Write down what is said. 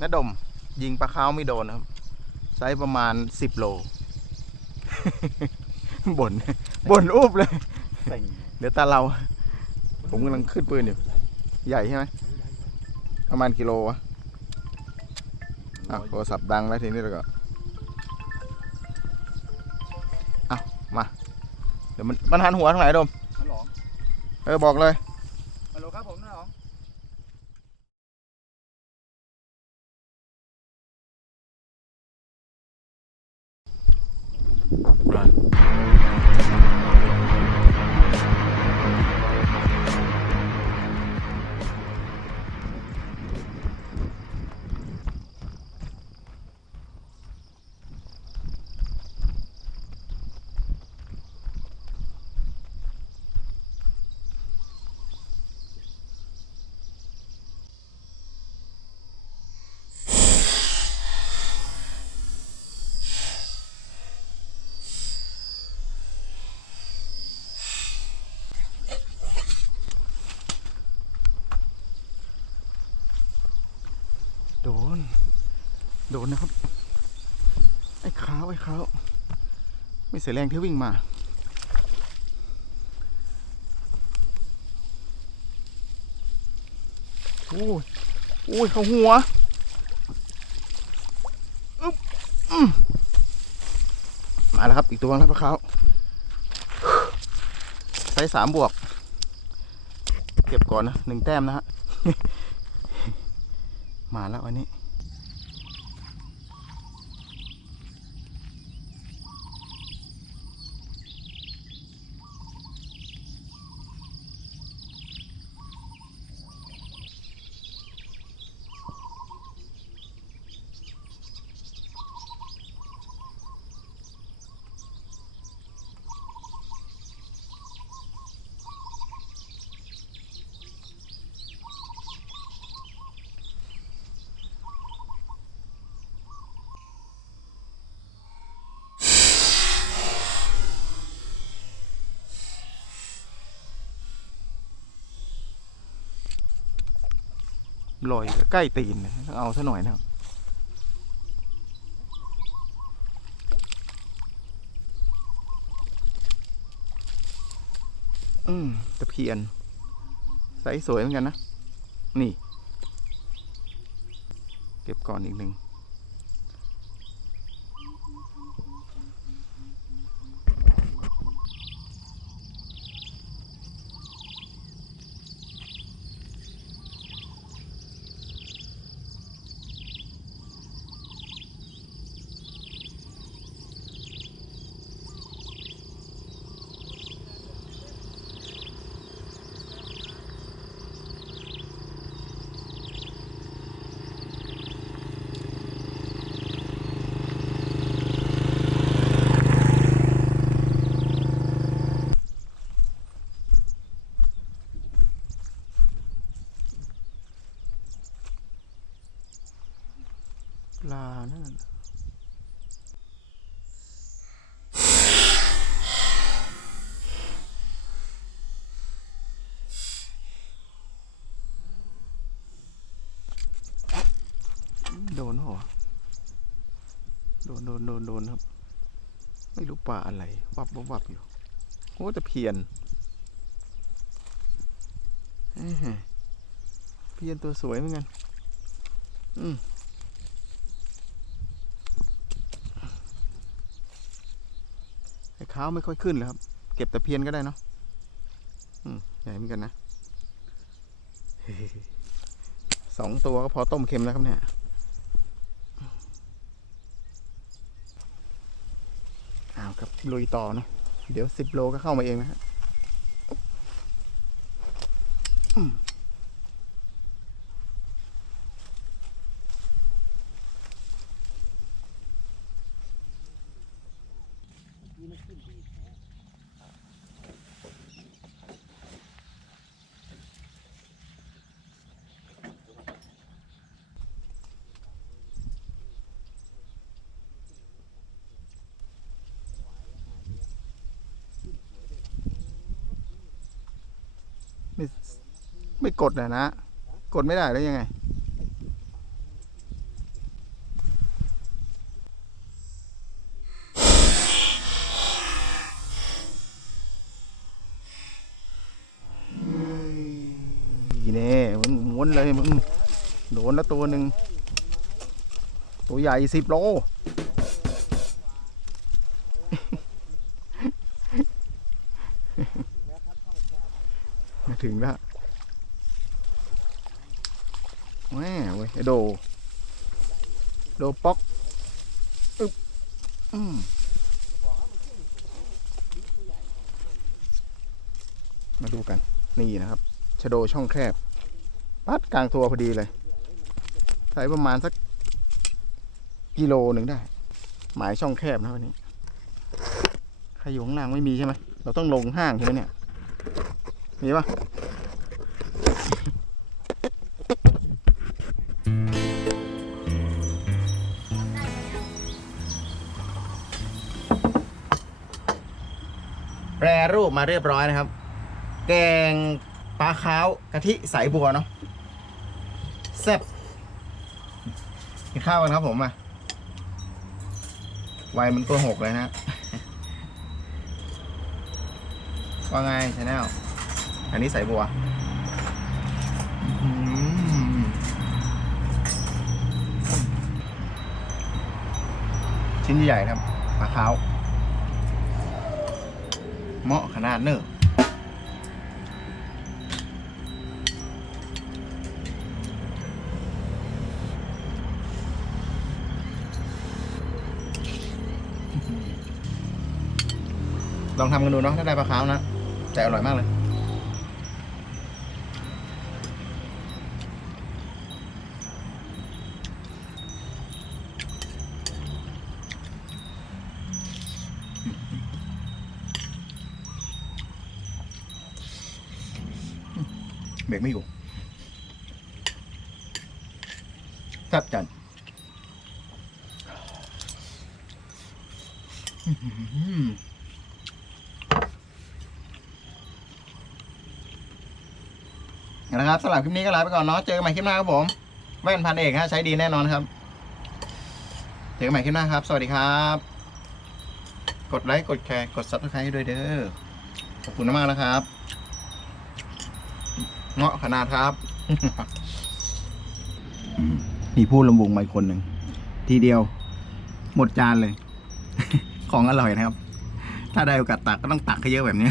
น้าดม ยิงปลาขาวไม่โดนนะครับไซส์ประมาณสิบโลบ่นบ่นอูบเลยเซ็งเดี๋ยวตาเรา ผมกำลังขึ้นปืนอยู่ ใหญ่ใช่ไหมประมาณกิโลวะอะโทรศัพท์ดังแล้วทีนี้แล้วก็เอามา เดี๋ยวมันมันหันหัวทางไหนโดมฮัลโหลเออบอกเลยฮัลโหลครับผมนะหรอโด นะครับ ไอ้ขาวไอ้ขาว ไม่เสียแรงที่วิ่งมา โอ้ยโอ้ยเข้าหัวอึ๊บมาแล้วครับอีกตัวแล้วปลาขาวไซส์สามบวก เก็บก่อนนะหนึ่งแต้มนะฮะ มาแล้วอันนี้ ลอยใกล้ตีนเลยต้องเอาซะหน่อยนะครับอืมตะเพียนใสสวยเหมือนกันนะ นี่ เก็บก่อนอีกหนึ่ง ปลานั่นน่ะโดนเหรอ โดนโดนครับ ไม่รู้ปลาอะไร วับวับวับอยู่โอ้แต่เพียนเอ้ยเพียนตัวสวยเหมือนกัน อืมไอ้ขาวไม่ค่อยขึ้นเลยครับ เก็บแต่เพียนก็ได้เนาะอืมใหญ่เหมือนกันนะสองตัวก็พอต้มเค็มแล้วครับเนี่ย กับลุยต่อเนะเดี๋ยวสิบโลก็เข้ามาเองนะฮะ ไม่ไม่กดนะนะ กดไม่ได้แล้วยังไง นี่แน่มึงม้นเลยมึง โดนแล้วตัวหนึ่ง ตัวใหญ่สิบโล ถึงแล้วแม่เว้ยโด โดป๊อกอึ๊บอืมมาดูกัน นี่นะครับ ชโดช่องแคบ ปัดกลางตัวพอดีเลยใส่ประมาณสักกิโลหนึ่งได้ หมายช่องแคบนะวันนี้ ใครอยู่ข้างล่างไม่มีใช่ไหม เราต้องลงห้างใช่ไหมเนี่ย มีปะแปรรูปมาเรียบร้อยนะครับ แกงปลาขาวกะทิใสบัวเนาะแซ่บกินข้าวกันครับผมมาวัยมันตัวหกเลยนะ ว่าไงชาแนล อันนี้ใสบัวชิ้นใหญ่ๆครับปลาขาวเหมาะขนาดเนอะลองทำกันดูเนาะถ้าได้ปลาขาวนะ แต่อร่อยมากเลย รกไม่อยู่แซ่บจัดอื้อหือเอาละครับสำหรับคลิปนี้ก็ลาไปก่อนเนาะเจอกันใหม่คลิปหน้าครับผมแว่นพันเอกฮะใช้ดีแน่นอนครับ เจอกันใหม่คลิปหน้าครับ สวัสดีครับ กดไลค์กดแชร์กดซับสไครต์ด้วยเด้อขอบคุณมากนะครับ เงาะขนาดครับมีผู้ลำวงมาอีกคนหนึ่ง ทีเดียว หมดจานเลย ของอร่อยนะครับ ถ้าได้โอกาสตักก็ต้องตักให้เยอะแบบนี้